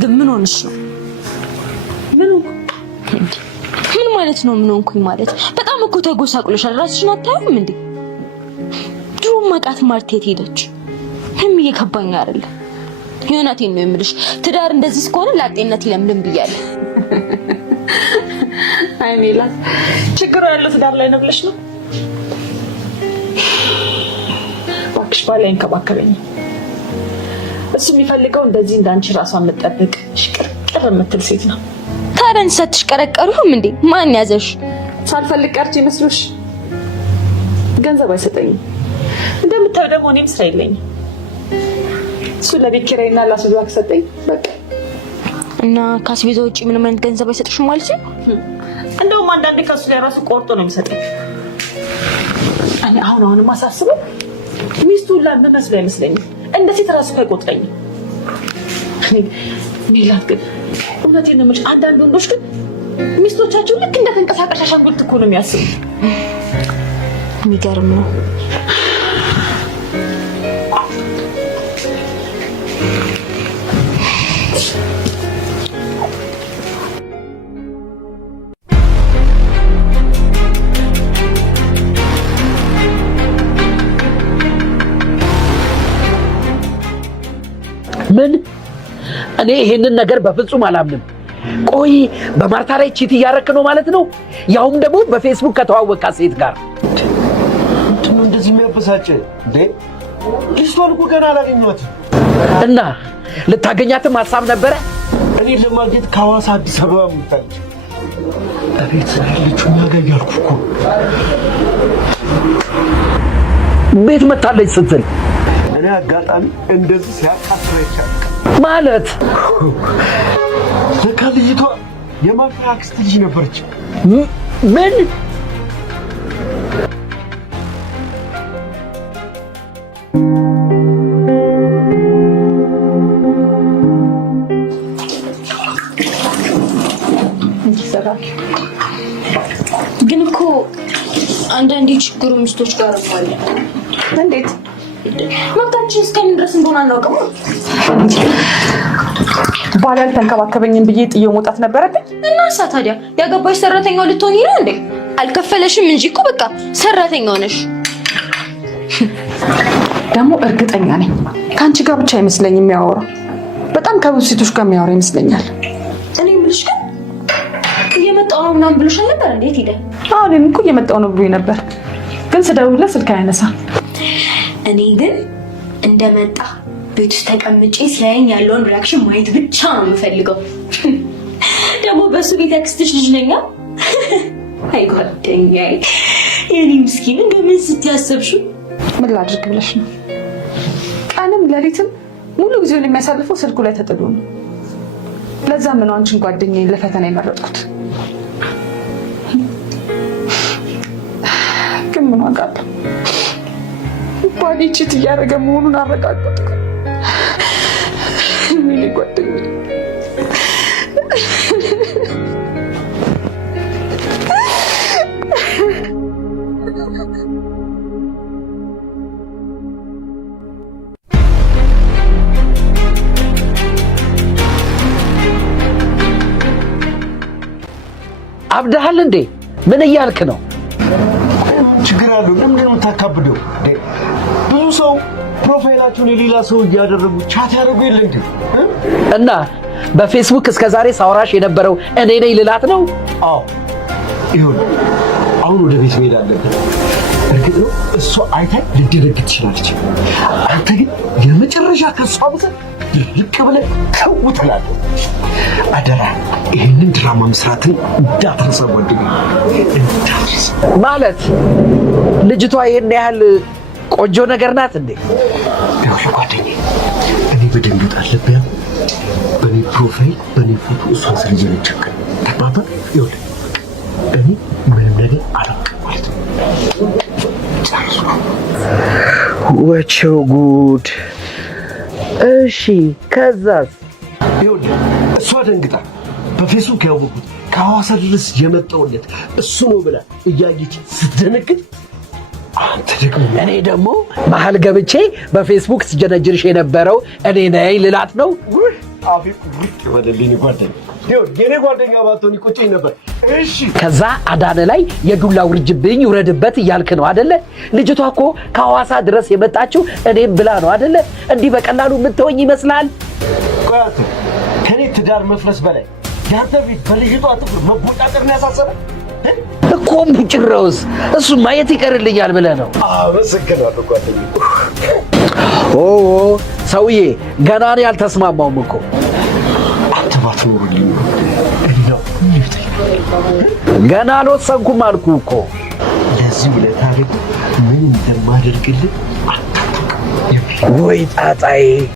ግን ምን ሆነሽ ነው? ምን ማለት ነው? ምን ሆንኩኝ ማለት? በጣም እኮ ተጎሳቅሎሻል። ራስሽን አታዩም እንዴ? ድሮ ማቃት ማርቴት ሄደች። ምንም እየከባኝ አይደለ? የእውነቴን ነው የምልሽ። ትዳር እንደዚህ እስከሆነ ላጤነት ለምለም ብያለሁ። አይ ሜላት፣ ችግር ያለው ትዳር ላይ ነው ብለሽ ነው? እባክሽ ባሌ አይንከባከበኝ። እሱ የሚፈልገው እንደዚህ እንዳንቺ ራሷን የምትጠብቅ ሽቅርቅር የምትል ሴት ነው። ታዲያ ሳትሽቀረቀሩም እንዴ? ማን ያዘሽ? ሳልፈልግ ቀርቼ ይመስልሽ? ገንዘብ አይሰጠኝም። እንደምታዩ ደግሞ እኔም ስራ የለኝም። እሱ ለቤት ኪራይና ለአስቤዛ ከሰጠኝ በቃ። እና ከአስቤዛ ውጪ ምንም አይነት ገንዘብ አይሰጥሽም ማለት ነው? እንደውም አንዳንዴ ከሱ ላይ ራሱ ቆርጦ ነው የሚሰጠኝ። እኔ አሁን ማሳስበው ሚስቱ ሁላ የምመስለው አይመስለኝም። እንደ ሴት ራሱ አይቆጥረኝም። ሜላት ግን እውነቴን ነው የምልሽ፣ አንዳንድ ወንዶች ግን ሚስቶቻቸው ልክ እንደ ተንቀሳቃሽ አሻንጉሊት እኮ ነው የሚያስቡ። የሚገርም ነው። ምን? እኔ ይሄንን ነገር በፍጹም አላምንም። ቆይ በማርታ ላይ ቺት እያረክ ነው ማለት ነው? ያውም ደግሞ በፌስቡክ ከተዋወቃ ሴት ጋር። እንትኑ እንደዚህ የሚያበሳጭ እንዴ? ልጅቷን እኮ ገና አላገኘኋትም። እና ልታገኛትም ሀሳብ ነበረ? እኔ ለማግኘት ከሐዋሳ አዲስ አበባ መጣች። አቤት ልጁን ያገኛልኩ እኮ ቤት መታለች ስትል እኔ አጋጣሚ እንደዚህ ሲያቃጥል አይቻልም ማለት ለካ ልጅቷ የማርታ አክስት ልጅ ነበረች። ምን? ግን እኮ አንዳንዴ ችግሩ ሚስቶች ጋር አለ። እንዴት? መብታችን እስከምን ድረስ እንደሆነ አናውቅም። ባል ያልተንከባከበኝን ብዬ ጥዬ መውጣት ነበረብኝ። እናሳ ታዲያ ያገባሽ ሰራተኛው ልትሆኚ ነው እንዴ? አልከፈለሽም እንጂ እኮ በቃ ሰራተኛው ነሽ። ደግሞ እርግጠኛ ነኝ ከአንቺ ጋር ብቻ አይመስለኝም የሚያወራው፣ በጣም ከብዙ ሴቶች ጋር የሚያወራ ይመስለኛል። እኔ የምልሽ ግን እየመጣሁ ነው ምናምን ብሎሻል ነበር? እንዴት ሄደ? አዎ እኔም እኮ እየመጣሁ ነው ብሎኝ ነበር፣ ግን ስደውልለት ስልክ አያነሳም። እኔ ግን እንደመጣ ቤት ውስጥ ተቀምጬ ሲያየኝ ያለውን ሪአክሽን ማየት ብቻ ነው የምፈልገው። ደግሞ በሱ ቤት አክስትሽ ልጅ ነኝ። አይ ጓደኛዬ፣ የኔ ምስኪን እንደምን ስትያሰብሽው? ምን ላድርግ ብለሽ ነው? ቀንም ሌሊትም ሙሉ ጊዜውን የሚያሳልፈው ስልኩ ላይ ተጥሎ ነው። ለዛም ነው አንቺን ጓደኛዬን ለፈተና የመረጥኩት። ግን ምን ዋጋ አለው? ባሌ ቺት እያደረገ መሆኑን አረጋገጥኩ። ምን ጓደኛዬ አብደሃል እንዴ? ምን እያልክ ነው? ችግር አለው። ለምን ነው የምታካብደው? ብዙ ሰው ፕሮፋይላቸውን የሌላ ሰው እያደረጉ ቻት ያደርጉ የለ እንዴ? እና በፌስቡክ እስከዛሬ ሳውራሽ የነበረው እኔ ነኝ ልላት ነው? አዎ ይሁን። አሁን ወደ ቤት መሄድ አለብን። እርግጥ ነው እሷ አይታይ ልትደረግ ትችላለች። አንተ ግን የመጨረሻ ከሷ ብሰ ልቅ ብለህ ተው ትላለህ። አደራ ይሄንን ድራማ መስራትን እንዳትረሳ ጓደኛዬ፣ እንዳትረሳ። ማለት ልጅቷ ይሄን ያህል ቆንጆ ነገር ናት እንዴ? ይኸውልህ ጓደኛዬ፣ እኔ በደንብ አለብኝ። በኔ ፕሮፋይል በኔ ፎቶ እሷን ስለጀነቸክ ተባባ። ይኸውልህ እኔ ምንም ነገር አላውቅም ማለት ነው። ወቸው ጉድ። እሺ ከዛስ? ይኸውልህ እሷ ደንግጣ በፌስቡክ ያወቁት ከሐዋሳ ድረስ የመጣውለት እሱ ነው ብላ እያየች ስትደነግጥ፣ አንተ ደግሞ እኔ ደግሞ መሀል ገብቼ በፌስቡክ ስጀነጅርሽ የነበረው እኔ ነኝ ልላት ነው? አፌ ቁርጥ በደልኝ ጓደኛ የኔ ጓደኛ ባትሆን ይቆጨኝ ነበር። እሺ ከዛ አዳነ ላይ የዱላ ውርጅብኝ ይውረድበት እያልክ ነው አደለ? ልጅቷ እኮ ከሐዋሳ ድረስ የመጣችው እኔም ብላ ነው አደለ? እንዲህ በቀላሉ የምትወኝ ይመስላል? ቆያቱ ከኔ ትዳር መፍረስ በላይ ያንተ ቤት በልጅቷ ጥፍር መቦጫጨር ነው ያሳሰበ እኮ ሙጭራውስ እሱ ማየት ይቀርልኛል ብለህ ነው? አመሰግናለሁ ጓደኛ። ኦ ሰውዬ ገና ነው ያልተስማማውም እኮ አንተ ባትኖርልኝ ገና አልወሰንኩም አልኩህ እኮ። ለዚህ ውለታ ምን እንደማደርግልህ አታውቅም። ወይ ጣጣዬ